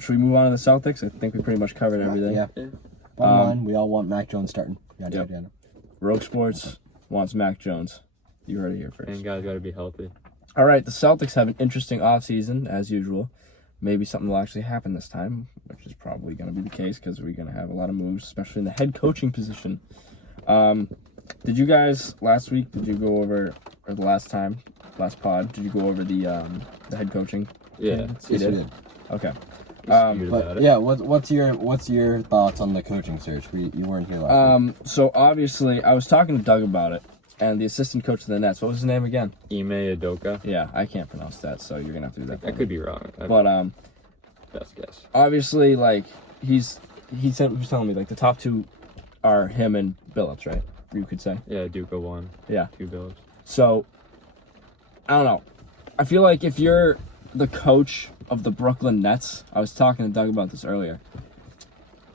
Should we move on to the Celtics? I think we pretty much covered everything. Yeah. Bottom line, we all want Mac Jones starting. Yep. Rogue Sports wants Mac Jones. You heard it here first. And guys got to be healthy. All right, the Celtics have an interesting offseason, as usual. Maybe something will actually happen this time, which is probably going to be the case because we're going to have a lot of moves, especially in the head coaching position. Did you guys, last week, did you go over, or the last pod, did you go over the head coaching? Yeah. You did? Okay. But yeah, what's your thoughts on the coaching search? You weren't here last week. So obviously, I was talking to Doug about it, and the assistant coach of the Nets. What was his name again? Ime Udoka. Yeah, I can't pronounce that, so you're gonna have to do that. I could be wrong. But best guess. Obviously, like he was telling me like the top two are him and Billups, right? You could say. Yeah, Duca won. Yeah, 2 Billups. So I don't know. I feel like if you're the coach of the Brooklyn Nets, I was talking to Doug about this earlier.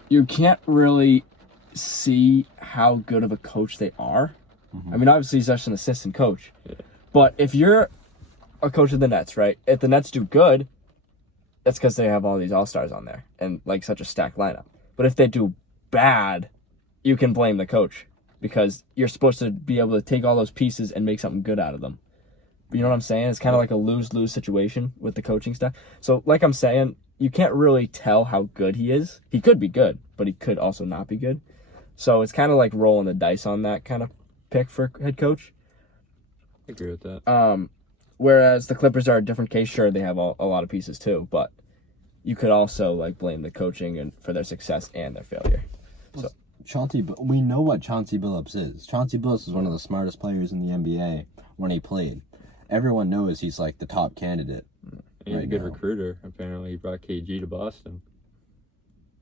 You can't really see how good of a coach they are. I mean, obviously, he's just an assistant coach. Yeah. But if you're a coach of the Nets, right? If the Nets do good, that's because they have all these all-stars on there and, like, such a stacked lineup. But if they do bad, you can blame the coach because you're supposed to be able to take all those pieces and make something good out of them. You know what I'm saying? It's kind of like a lose-lose situation with the coaching staff. So, like I'm saying, you can't really tell how good he is. He could be good, but he could also not be good. So it's kind of like rolling the dice on that kind of pick for head coach. I agree with that. Whereas the Clippers are a different case. Sure, they have a lot of pieces too, but you could also like blame the coaching and for their success and their failure. So we know what Chauncey Billups is. Chauncey Billups is one of the smartest players in the NBA when he played. Everyone knows he's like the top candidate. He's a good recruiter. Apparently, he brought KG to Boston.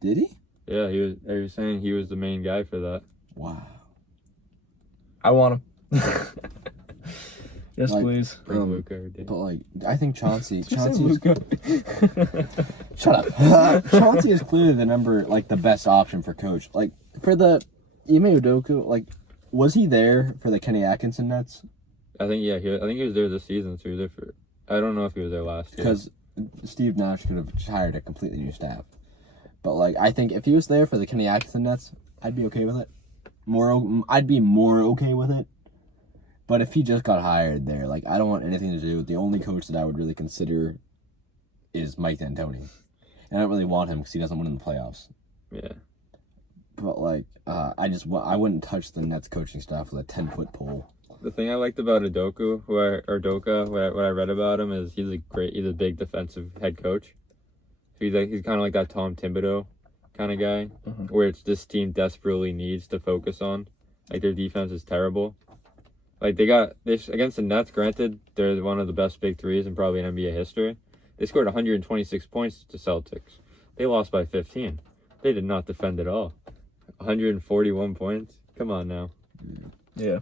Did he? Yeah, they were saying he was the main guy for that. Wow. I want him. Yes, like, please. Bring Luka or Dave. But like, I think Chauncey's Shut up. Chauncey is clearly the best option for coach. Like for the Ime Udoka, like, was he there for the Kenny Atkinson Nets? I think he was there this season. So he was there for. I don't know if he was there last year. Because Steve Nash could have hired a completely new staff. But like, I think if he was there for the Kenny Atkinson Nets, I'd be okay with it. I'd be more okay with it. But if he just got hired there, like, I don't want anything to do with the only coach that I would really consider is Mike D'Antoni. And I don't really want him because he doesn't win in the playoffs. Yeah. But like, I wouldn't touch the Nets coaching staff with a 10-foot pole. The thing I liked about Udoka, what I read about him is he's a big defensive head coach. He's kind of like that Tom Thibodeau kind of guy, where it's this team desperately needs to focus on. Like, their defense is terrible. Like, they got this against the Nets. Granted, they're one of the best big threes in probably in NBA history. They scored 126 points to Celtics. They lost by 15. They did not defend at all. 141 points. Come on now. Yeah.